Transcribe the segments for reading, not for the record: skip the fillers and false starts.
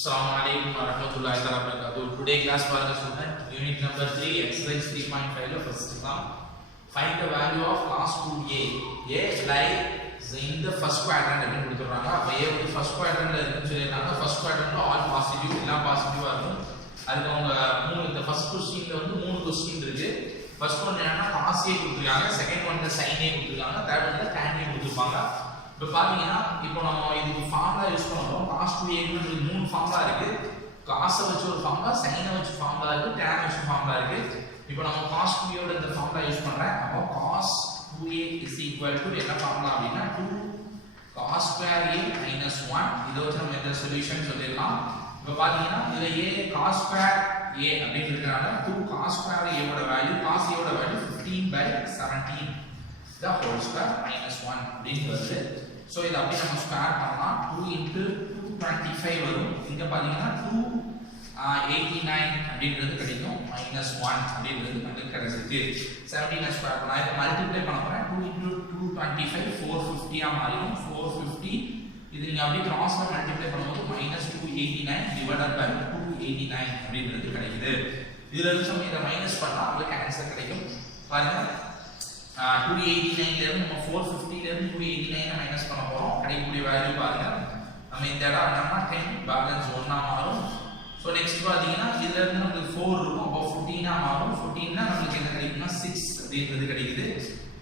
Assalamualaikum warahmatullahi wabarakatuh. Today class பாருங்க student unit number 3 exercise 3.5 ல first sum. Find the value of cos 2a. A lies in the first quadrant ன்னு கொடுத்துறாங்க. அப்ப A வந்து first quadrantல இருக்குன்னு சொல்லிருக்காங்க. first quadrantல all positive எல்லாம் பாசிட்டிவா இருக்கும். அதுக்கு அவங்க இந்த first questionல வந்து மூணு question இருக்கு. first one என்னன்னா cos a கொடுத்திருக்காங்க, second one sin a கொடுத்திருக்காங்க, third one tan a கொடுத்திருப்பாங்க. இப்போ பாத்தீங்கன்னா இப்போ நம்ம இதுக்கு ஃபார்முலா யூஸ் பண்றோம். cos 2a க்கு மூணு ஃபார்முலா இருக்கு. cos வச்சு ஒரு ஃபார்முலா, sin வச்சு ஃபார்முலா இருக்கு, tan வச்சு ஃபார்முலா இருக்கு. இப்போ நம்ம cos 2a ஓட இந்த ஃபார்முலா யூஸ் பண்றேன். அப்போ cos 2a என்ன ஃபார்முலா அப்படினா 2 cos square a minus 1. இத வச்சு நம்ம இந்த சொல்யூஷன் சொல்லிடலாம். இப்போ பாத்தீங்கன்னா இதுல a cos square a அப்படி இருக்கறனால 2 cos square a ஓட வேல்யூ cos a ஓட value 15/17 the whole square minus 1 அப்படின்னு வருது. So இத அப்படியே நம்ம ஸ்கொயர் பண்ணலாம். 2 into 225 வரும். இங்க பாத்தீங்கன்னா 289 அப்படின்றது கிடைக்கும். -1 அப்படின்றது நமக்கு கிடைச்சிருக்கு. 17 ஸ்கொயர் பண்ணா இத மல்டிப்ளை பண்ண போறேன். 2 into 225 450 ஆ மாறிடும். 450 இது நீங்க அப்படியே கிராஸ்ல மல்டிப்ளை பண்ணும்போது -289 divided by 289 அப்படின்றது கிடைக்குது. இதுல இருந்து நம்ம இத மைனஸ் பண்ணா உங்களுக்கு ஆன்சர் கிடைக்கும். பாருங்க 289 ல இருந்து நம்ம 450 ல இருந்து 289 மைனஸ் பண்ண போறோம். கிடைக்கக்கூடிய வேல்யூ பாருங்க. நம்ம இந்த இடம் என்னன்னா 10 பேலன்ஸ் 1 ஆ மாறும். சோ நெக்ஸ்ட் பாத்தீங்கன்னா இதுல இருந்து நமக்கு 4 இருக்கும். அப்ப 14 ஆ மாறும். 14 னா நமக்கு என்ன கிடைக்கும்னா 6 அப்படின்றது கிடைக்குது.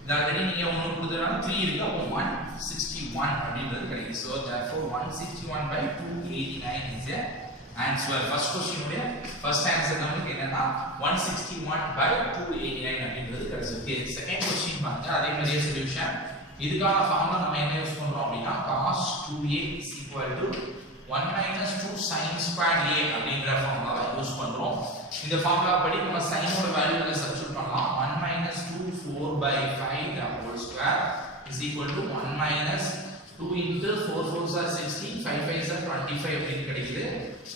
இது ஆல்ரெடி நீங்க ஒன்னு கொடுத்தா 3 இருக்கு. அப்ப 161 அப்படின்றது கிடைக்குது. So therefore 161/289 is a answer. First question உடைய first answer நமக்கு என்னன்னா 161/289 அப்படின்றது கிடைச்சிருக்கு. செகண்ட் क्वेश्चन பாருங்க, அதே மாதிரியே சொல்யூஷன். இதுக்கான ஃபார்முலா நம்ம என்ன யூஸ் பண்றோம் அப்படினா cos 2a 1 - 2 sin square a அப்படிங்கற ஃபார்முலாவை யூஸ் பண்றோம். இந்த ஃபார்முலா படி நம்ம sin ஓட வேல்யூவை சப்ஸ்டிட்யூட் பண்ணலாம். 1 - 2 4/5 the whole square is equal to 1 - 2 into 4 4s are 16 5 5s are 25 அப்படின்னு கிடைக்குது.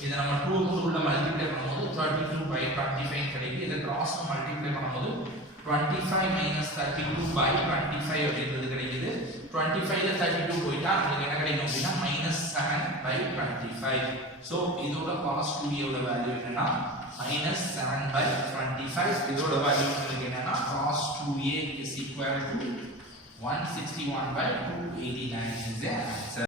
இத நம்ம 2 உள்ள மல்டிப்ளை பண்ணும்போது 32/25 கிடைக்குது. இத கிராஸ்ல மல்டிப்ளை பண்ணும்போது 25 - 32/25 அப்படின்றது கிடைக்குது. 25 ல 32 போயிட்டா நமக்கு என்ன கிடைக்கும் அப்படினா -7/25. சோ இதோட cos 2a ஓட வேல்யூ என்னன்னா -7/25. இதோட வேல்யூ நமக்கு என்னன்னா cos 2a is equal to 161/289 is the answer.